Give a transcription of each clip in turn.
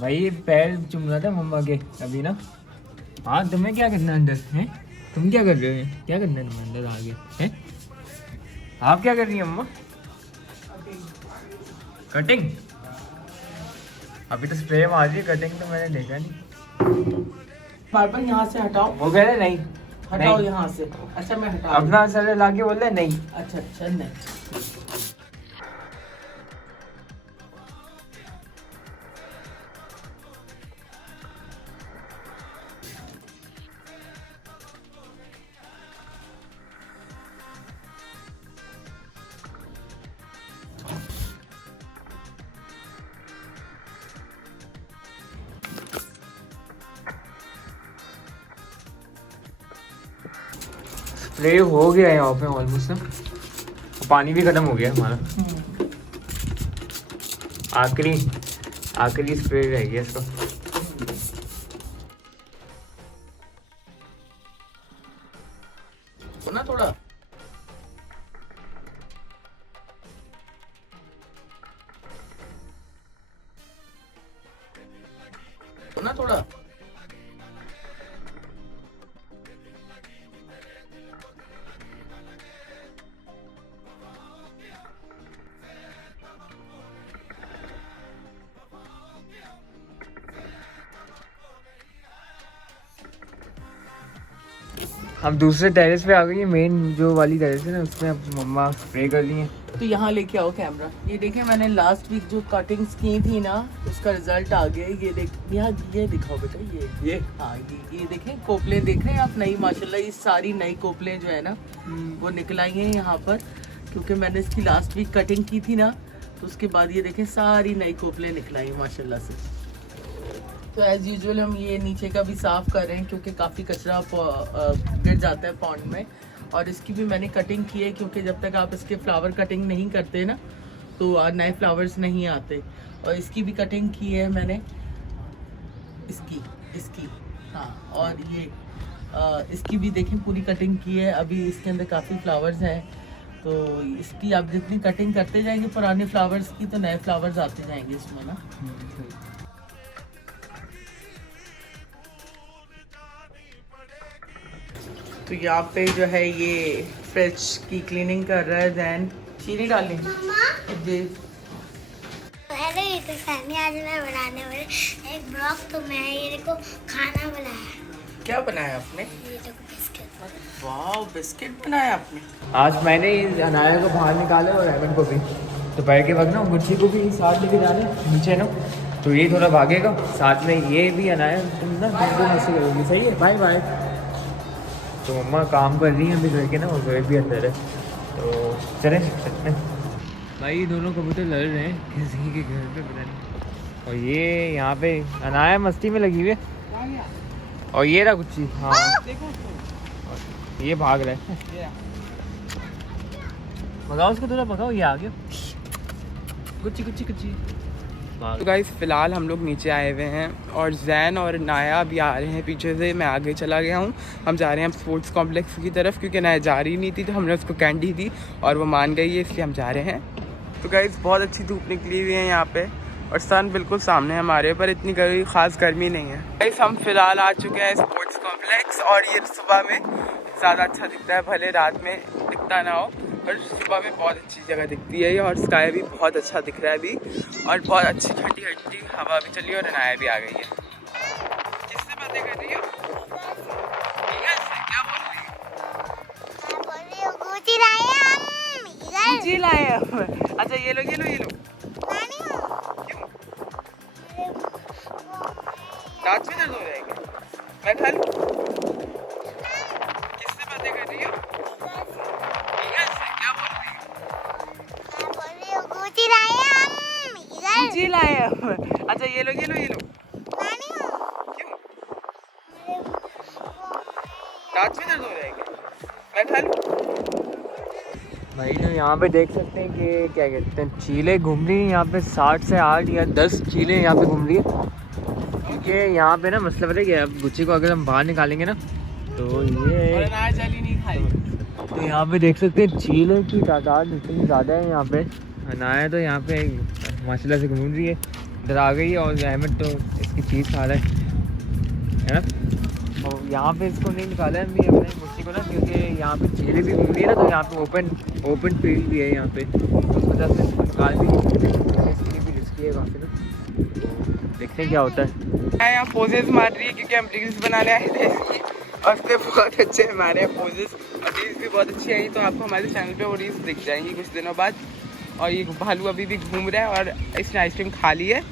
भाई पैर चुम रहा था मम्मा के अभी ना। हाँ तुम्हें क्या करना है अंदर है? तुम क्या कर रहे हो? क्या करना है तुम्हें अंदर आगे हैं? आप क्या कर रही हैं मम्मा? कटिंग। अभी तो स्प्रे मार रही है, कटिंग तो मैंने देखा नहीं। बार बार यहाँ से हटाओ। वो कह रहे नहीं हटाओ यहाँ से। अच्छा मैं हटा अपना सर ला के बोल रहे नहीं। अच्छा अच्छा नहीं। स्प्रे हो गया यहाँ पे ऑलमोस्ट ना, पानी भी खत्म हो गया हमारा। आखिरी स्प्रे रह गया इसका। ना थोड़ा ना थोड़ा हम दूसरे टेरेस पे आ गए, मेन जो वाली टेरेस है ना उसमें अब मम्मा स्प्रे कर दी है। तो यहाँ लेके आओ कैमरा। ये देखिए मैंने लास्ट वीक जो कटिंग्स की थी ना उसका रिजल्ट आ गया। ये देख यहाँ ये दिखाओ बेटा। ये हाँ ये देखें कोपले देख रहे हैं आप? नई माशाल्लाह ये सारी नई कोपले जो है ना वो निकल आई हैं यहाँ पर, क्योंकि मैंने इसकी लास्ट वीक कटिंग की थी ना, तो उसके बाद ये देखें सारी नई कोपले निकल आई माशाल्लाह से। तो एज यूजुअल हम ये नीचे का भी साफ़ कर रहे हैं क्योंकि काफ़ी कचरा गिर जाता है पॉन्ड में। और इसकी भी मैंने कटिंग की है क्योंकि जब तक आप इसके फ्लावर कटिंग नहीं करते ना तो नए फ्लावर्स नहीं आते। और इसकी भी कटिंग की है मैंने, इसकी हाँ। और ये इसकी भी देखें पूरी कटिंग की है। अभी इसके अंदर काफ़ी फ्लावर्स हैं, तो इसकी आप जितनी कटिंग करते जाएंगे पुराने फ्लावर्स की तो नए फ्लावर्स आते जाएंगे इसमें ना। तो यहाँ पे जो है ये फ्रिज की क्लीनिंग कर रहा है जैन। चीनी डालनी जी। हेलो ये तो फैमिली, आज मैं बनाने वाली एक ब्लॉग। तो मैं ये देखो खाना बनाया। क्या बनाया आपने? ये देखो बिस्किट। वाह बिस्किट बनाया आपने। आज मैंने अनाया को बाहर निकाला और एमन को भी। दोपहर के वक्त ना गुच्छी को भी साथ लेके जाना नीचे ना, तो ये थोड़ा भागेगा साथ में, ये भी अनाया तुम ना बिल्कुल हंसी करोगी। सही है, बाय बाय। तो मम्मा काम कर रही हैं अभी घर के ना, और घर भी अंदर है, तो चलें सकते हैं। भाई दोनों कबूतर लड़ रहे हैं किसी के घर पे पता नहीं। और ये यहाँ पे अनाया मस्ती में लगी हुई है, और ये रहा गुच्छी। हाँ ये भाग रहा है, भगाओ उसको, थोड़ा भगाओ, ये आ गया गुच्छी गुच्छी गुच्छी। तो गाइस फ़िलहाल हम लोग नीचे आए हुए हैं और जैन और नाया भी आ रहे हैं पीछे से। मैं आगे चला गया हूँ। हम जा रहे हैं स्पोर्ट्स कॉम्प्लेक्स की तरफ, क्योंकि नाया जा रही नहीं थी तो हमने उसको कैंडी दी और वो मान गई है, इसलिए हम जा रहे हैं। तो गाइस बहुत अच्छी धूप निकली हुई है यहाँ पे और सन बिल्कुल सामने है हमारे, पर इतनी ख़ास गर्मी नहीं है। गाइस हम फ़िलहाल आ चुके हैं स्पोर्ट्स कॉम्प्लेक्स, और ये सुबह में ज़्यादा अच्छा दिखता है, भले रात में दिखता ना हो, और सुबह में बहुत अच्छी जगह दिखती है। और स्काई भी बहुत अच्छा दिख रहा है अभी, और बहुत अच्छी ठंडी ठंडी हवा भी चली है, और अनाया भी आ गई है। किससे बातें कर रही हो? क्या बोल रही हो? गुची लाए हम। गुची लाए हम। अच्छा ये लो ये लो ये लो। क्यों? दांत में दर्द हो जाएगा? मैं खा लूं? किससे बातें कर रही हो? क्या बोल रही हो? गुची लाए हम। गुची लाए हम। अच्छा ये लो ये लो ये लो। क्यों? दांत में दर्द हो जाएगा? मैं खा लूं? भाई तो यहाँ पे देख सकते हैं कि क्या कहते हैं, चीलें घूम रही हैं यहाँ पे। 60 से 8 या 10 चीलें यहाँ पे घूम रही है, क्योंकि यहाँ पे ना मसला पता है क्या, अब गुच्छी को अगर हम बाहर निकालेंगे ना तो ये नहीं खाई। तो यहाँ पे देख सकते हैं चीलों की तादाद इतनी ज़्यादा है यहाँ पे। अनाया तो यहाँ पे माशाल्लाह से घूम रही है, इधर आ गई है और अहमद तो इसकी चीज़ खा रहा है ना। और यहाँ पे इसको नहीं निकाला है अभी अपने मुर्ची को ना, क्योंकि यहाँ पे झीलें भी घूम रही है ना, तो यहाँ पे ओपन फील्ड भी है यहाँ पे, तो उस वजह से इसको निकाल भी इसके लिए भी रिस्की है काफ़ी ना। देखते हैं क्या होता है। यहाँ पोजेस मार रही है क्योंकि हम रील्स बनाने आए थे इसकी, और उससे बहुत अच्छे हमारे यहाँ पोजेस और रील्स भी बहुत अच्छी आई, तो आपको हमारे चैनल पे वो रील्स दिख जाएंगी कुछ दिनों बाद। और ये भालू अभी भी घूम रहा है और इसने आइसक्रीम खा ली है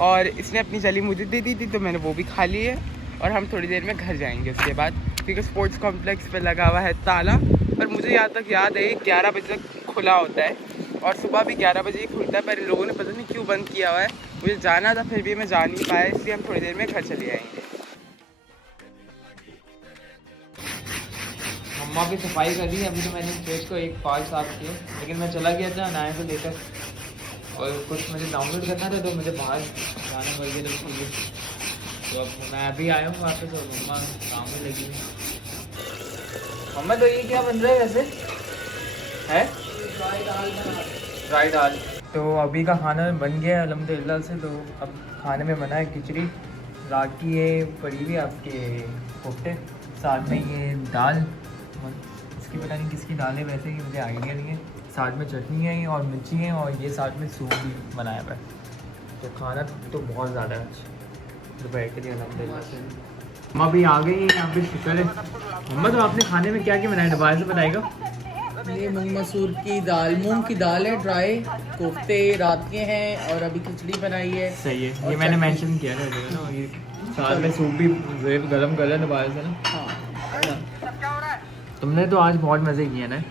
और इसने अपनी जली मुझे दे दी थी, तो मैंने वो भी खा ली है। और हम थोड़ी देर में घर जाएंगे उसके बाद, क्योंकि स्पोर्ट्स कॉम्प्लेक्स पे लगा हुआ है ताला। पर मुझे यहाँ तक याद है 11 बजे तक खुला होता है और सुबह भी 11 बजे ही खुलता है, पर इन लोगों ने पता नहीं क्यों बंद किया हुआ है। मुझे जाना था फिर भी मैं जा नहीं पाया, इसलिए हम थोड़ी देर में घर चले आएंगे। मम्मा भी सफाई कर रही है, अभी तो मैंने फेस को एक पार्ट साफ किया, लेकिन मैं चला गया था अनाया को लेकर और कुछ मुझे डाउनलोड करना था, तो मुझे बाहर जाना पड़ गया उसके लिए। तो अब मैं अभी आया हूँ वापस और मम्मा काम में लगी हुई। मम्मा तो ये क्या बन रहा है वैसे है? फ्राई दाल। तो अभी का खाना बन गया है अल्हम्दुलिल्लाह से। तो अब खाने में बना है खिचड़ी, रात की ये पड़ी हुई आपके कोफ्ते, साथ में ये दाल, इसकी पता नहीं किसकी दाल है वैसे, कि मुझे आइडिया नहीं है। साथ में चटनी है और मिर्ची है और ये साथ में सूप भी बनाया हुआ है। तो खाना तो बहुत ज़्यादा है दोपहर के लिए अल्हम्दुलिल्लाह से। मम्मा भी आ गई है यहाँ पे, शुक्र है। मम्मा तो आपने खाने में क्या क्या बनाया दोबारा से बताएगा? ये मूंग मसूर की दाल, मूंग की दाल है ड्राई, कोफ्ते रात के हैं और अभी खिचड़ी बनाई है। सही है, ये मैंने मेंशन किया था ना। ये साथ में सूप भी गरम कर है दोबारा से ना। हाँ, तुमने तो आज बहुत मज़े किए ना।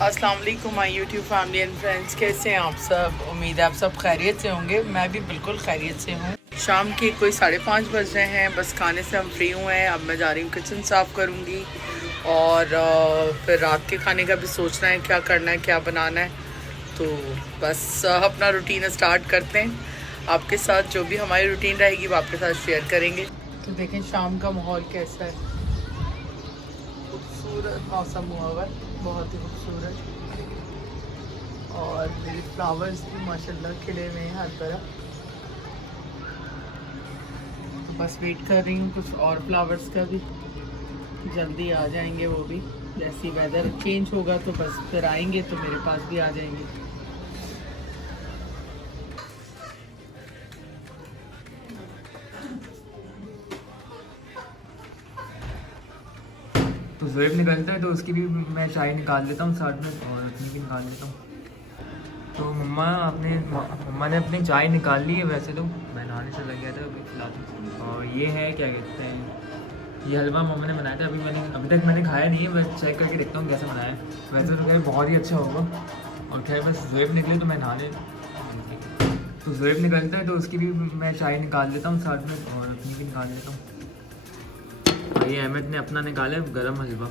अस्सलाम वालेकुम my YouTube family and friends, कैसे हैं आप सब? उम्मीद है आप सब खैरियत से होंगे। मैं भी बिल्कुल खैरियत से हूँ। शाम के कोई 5:30 बज रहे हैं, बस खाने से हम फ्री हुए हैं। अब मैं जा रही हूँ किचन साफ़ करूँगी और फिर रात के खाने का भी सोचना है क्या करना है, क्या बनाना है। तो बस अपना रूटीन स्टार्ट करते हैं। आपके साथ जो भी हमारी रूटीन रहेगी वो आपके साथ शेयर करेंगे। तो देखें शाम का माहौल कैसा है, खूबसूरत मौसम हुआ हुआ है, बहुत ही खूबसूरत। और मेरे फ्लावर्स भी माशाल्लाह खिले हुए हैं हर तरफ। तो बस वेट कर रही हूँ कुछ और फ्लावर्स का भी, जल्दी आ जाएंगे वो भी। जैसे वेदर चेंज होगा तो बस फिर आएंगे, तो मेरे पास भी आ जाएंगे। तो ज़ुएब निकलता है तो उसकी भी मैं चाय निकाल लेता हूँ साथ में और अपनी भी निकाल लेता हूँ। तो मम्मा ने अपनी चाय निकाल ली है। वैसे तो मैं नहाने चला गया था अभी फिलहाल। और ये है क्या कहते हैं, ये हलवा मम्मा ने बनाया था। अभी तक मैंने खाया नहीं है, मैं चेक करके देखता हूँ कैसे बनाया है। वैसे तो खैर बहुत ही अच्छा होगा। और खैर बस ज़ुएब निकले तो मैं नहाने, तो ज़ुएब निकलता है तो उसकी भी मैं चाय निकाल लेता हूँ साथ में और अपनी भी निकाल लेता हूँ। ये अहमद ने अपना निकाला है गरम हलवा।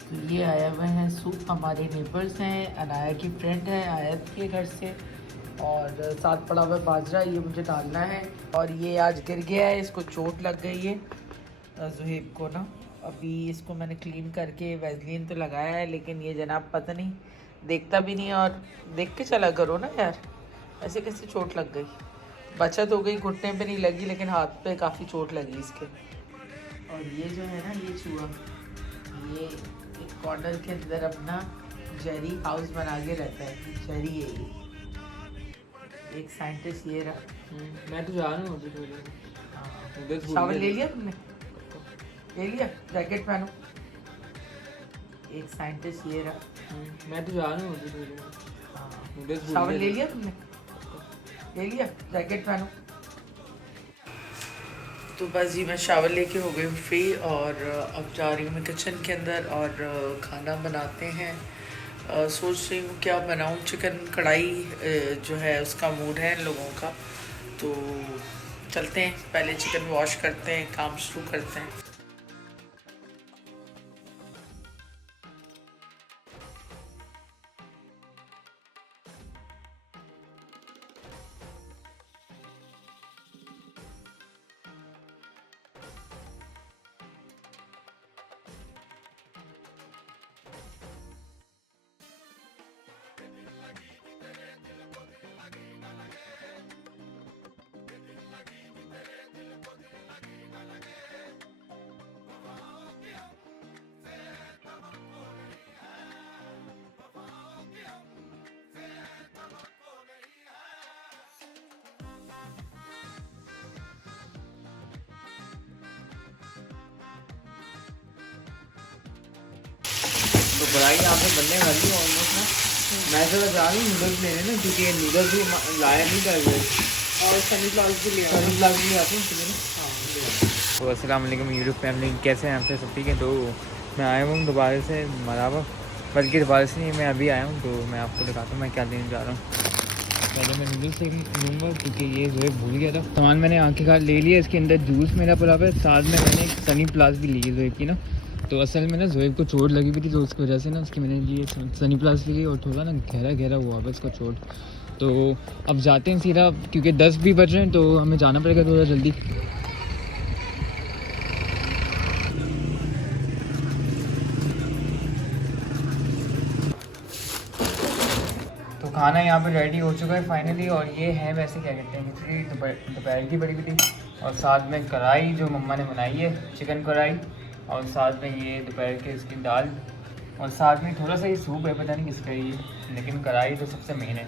तो ये आया हुआ है सूप, हमारे नेबर्स हैं, अनाया की फ्रेंड है आयत के घर से। और साथ पड़ा हुआ बाजरा, ये मुझे डालना है। और ये आज गिर गया है, इसको चोट लग गई है ज़ुहेब को ना। अभी इसको मैंने क्लीन करके वैसलीन तो लगाया है, लेकिन ये जनाब पता नहीं देखता भी नहीं। और देख के चला करो ना यार, ऐसे कैसे चोट लग गई। बचत हो गई, घुटने पे नहीं लगी, लेकिन हाथ पे काफ़ी चोट लगी इसके। और ये जो है ना, ये चूहा, ये एक कॉर्नर के अंदर अपना जेरी हाउस बना के रहता है। जेरी है ये, एक साइंटिस्ट ये रहा। मैं तो जा रहा हूँ। शावर ले लिया तुमने? ले लिया, जैकेट पहनो। एक साइंटिस्ट ये रहा। मैं तो जा रहा हूँ। शावर ले लिया तुमने? ले लिया, जैकेट पहनो। तो बस जी मैं शावर लेके हो गई हूँ फ्री और अब जा रही हूँ मैं किचन के अंदर और खाना बनाते हैं। सोच रही हूँ क्या बनाऊँ। चिकन कढ़ाई जो है उसका मूड है इन लोगों का, तो चलते हैं, पहले चिकन वॉश करते हैं, काम शुरू करते हैं। तो कढ़ाई यहाँ पे बनने वाली है ऑलमोस्ट ना। मैं तो जा रही हूँ नूडल्स लेने ना, क्योंकि ये नूडल्स भी लाया नहीं कर रहे और सनी ब्लाउज भी लिया, सनी ब्लॉग भी आते हैं। तो अस्सलाम वालेकुम यूट्यूब फैमिली, कैसे हैं आपसे सब ठीक है। तो मैं आया हूँ दोबारा से मराबा, बल्कि दोबारा से नहीं, मैं अभी आया हूँ। तो मैं आपको दिखाता हूँ मैं क्या लेने जा रहा हूँ। पहले मैं नूडल्स लूँगा क्योंकि ये जो है भूल गया था। सामान मैंने आँख के घाट ले लिया, इसके अंदर जूस मेरा पड़ा है, साथ में मैंने एक सनी प्लास भी ली है ज़ोएब की ना। तो असल में ना ज़ोएब को चोट लगी हुई थी, तो उसकी वजह से ना उसकी मैंने लिए सनी प्लास ली, और थोड़ा ना गहरा गहरा हुआ है उसका चोट। तो अब जाते हैं सीधा, क्योंकि 10 भी बज रहे हैं, तो हमें जाना पड़ेगा थोड़ा जल्दी। तो खाना यहाँ पे रेडी हो चुका है फाइनली, और ये है वैसे क्या कहते हैं खिचड़ी दोपहर की बड़ी हुई थी, और साथ में कढ़ाई जो मम्मा ने बनाई है चिकन कढ़ाई, और साथ में ये दोपहर के इसकी दाल, और साथ में थोड़ा सा ये सूप है, पता नहीं किसका है ये, लेकिन कढ़ाई तो सबसे मेन है।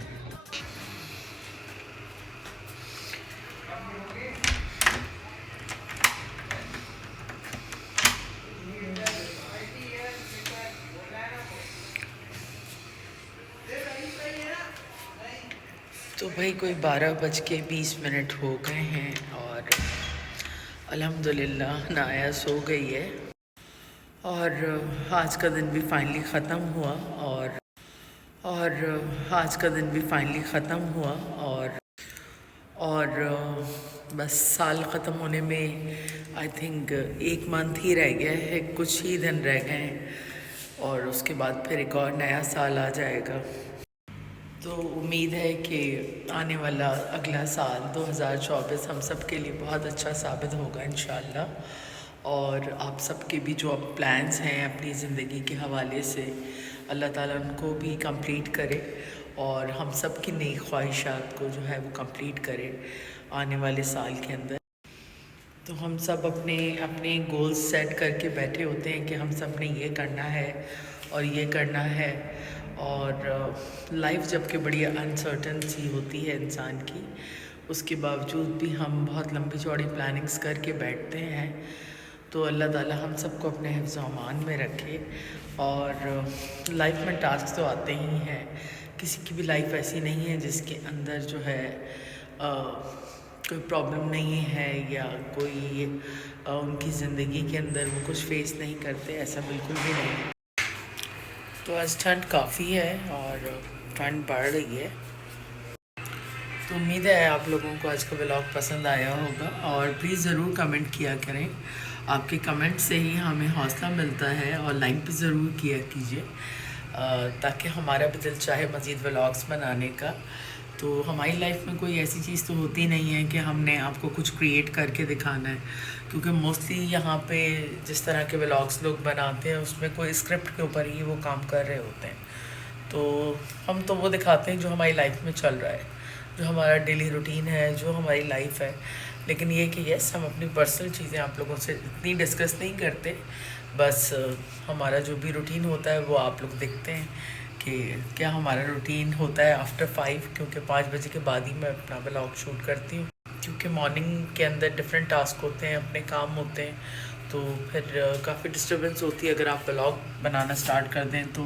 तो भाई कोई 12:20 हो गए हैं, और अल्हम्दुलिल्लाह नाया सो गई है, और आज का दिन भी फाइनली ख़त्म हुआ, और आज का दिन भी फाइनली ख़त्म हुआ, और बस साल ख़त्म होने में आई थिंक 1 मंथ ही रह गया है, कुछ ही दिन रह गए हैं, और उसके बाद फिर एक और नया साल आ जाएगा। तो उम्मीद है कि आने वाला अगला साल 2024 हम सब के लिए बहुत अच्छा साबित होगा इंशाअल्लाह, और आप सबके भी जो अब प्लान्स हैं अपनी ज़िंदगी के हवाले से अल्लाह ताला उनको भी कंप्लीट करे, और हम सब की नई ख्वाहिशात को जो है वो कंप्लीट करे आने वाले साल के अंदर। तो हम सब अपने अपने गोल्स सेट करके बैठे होते हैं कि हम सब ने ये करना है और ये करना है, और लाइफ जबकि बड़ी अनसर्टन सी होती है इंसान की, उसके बावजूद भी हम बहुत लंबी चौड़ी प्लानिंग्स करके बैठते हैं। तो अल्लाह ताला हम सबको अपने हिफ्ज़ अमान में रखे, और लाइफ में टास्क तो आते ही हैं, किसी की भी लाइफ ऐसी नहीं है जिसके अंदर जो है कोई प्रॉब्लम नहीं है, या कोई उनकी ज़िंदगी के अंदर वो कुछ फेस नहीं करते, ऐसा बिल्कुल भी नहीं है। तो आज ठंड काफ़ी है और ठंड बढ़ रही है। तो उम्मीद है आप लोगों को आज का व्लॉग पसंद आया होगा, और प्लीज़ ज़रूर कमेंट किया करें, आपके कमेंट से ही हमें हौसला मिलता है, और लाइक भी ज़रूर किया कीजिए ताकि हमारा भी दिल चाहे मज़ीद व्लॉग्स बनाने का। तो हमारी लाइफ में कोई ऐसी चीज़ तो होती नहीं है कि हमने आपको कुछ क्रिएट करके दिखाना है, क्योंकि मोस्टली यहाँ पे जिस तरह के व्लॉग्स लोग बनाते हैं उसमें कोई स्क्रिप्ट के ऊपर ही वो काम कर रहे होते हैं। तो हम तो वो दिखाते हैं जो हमारी लाइफ में चल रहा है, जो हमारा डेली रूटीन है, जो हमारी लाइफ है। लेकिन ये कि यस, हम अपनी पर्सनल चीज़ें आप लोगों से इतनी डिस्कस नहीं करते, बस हमारा जो भी रूटीन होता है वो आप लोग देखते हैं कि क्या हमारा रूटीन होता है आफ्टर 5, क्योंकि 5 बजे के बाद ही मैं अपना व्लॉग शूट करती हूँ, क्योंकि मॉर्निंग के अंदर डिफरेंट टास्क होते हैं, अपने काम होते हैं, तो फिर काफ़ी डिस्टर्बेंस होती है। अगर आप व्लॉग बनाना स्टार्ट कर दें तो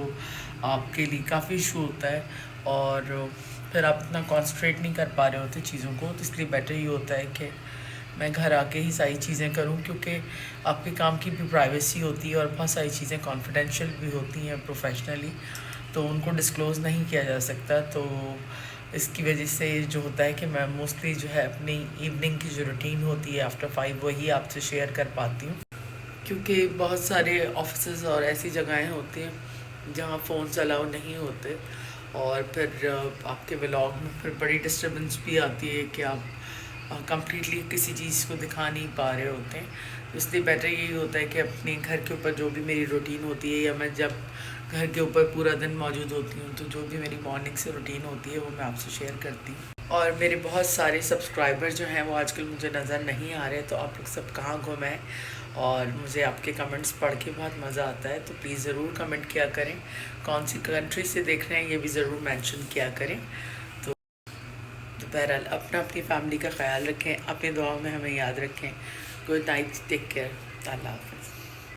आपके लिए काफ़ी इशू होता है, और फिर आप इतना कॉन्सन्ट्रेट नहीं कर पा रहे होते चीज़ों को। तो इसलिए बेटर ये होता है कि मैं घर आके ही सारी चीज़ें करूं, क्योंकि आपके काम की भी प्राइवेसी होती है, और बहुत सारी चीज़ें कॉन्फिडेंशियल भी होती हैं प्रोफेशनली, तो उनको डिस्क्लोज़ नहीं किया जा सकता। तो इसकी वजह से जो होता है कि मैं मोस्टली जो है अपनी इवनिंग की जो रूटीन होती है आफ्टर 5 वही आपसे शेयर कर पाती हूँ, क्योंकि बहुत सारे ऑफिस और ऐसी जगहें होती हैं जहाँ फ़ोन अलाउ नहीं होते, और फिर आपके व्लॉग में फिर बड़ी डिस्टर्बेंस भी आती है कि आप कंप्लीटली किसी चीज़ को दिखा नहीं पा रहे होते हैं। इसलिए बेटर यही होता है कि अपने घर के ऊपर जो भी मेरी रूटीन होती है, या मैं जब घर के ऊपर पूरा दिन मौजूद होती हूँ तो जो भी मेरी मॉर्निंग से रूटीन होती है वो मैं आपसे शेयर करती हूँ। और मेरे बहुत सारे सब्सक्राइबर जो हैं वो आजकल मुझे नज़र नहीं आ रहे, तो आप लोग सब कहाँ गुम हैं, और मुझे आपके कमेंट्स पढ़ के बहुत मज़ा आता है। तो प्लीज़ ज़रूर कमेंट किया करें, कौन सी कंट्री से देख रहे हैं ये भी ज़रूर मेंशन किया करें। तो बहरहाल अपनी फैमिली का ख्याल रखें, अपनी दुआओं में हमें याद रखें। गुड नाइट, टेक केयर, अल्लाह हाफ़िज़।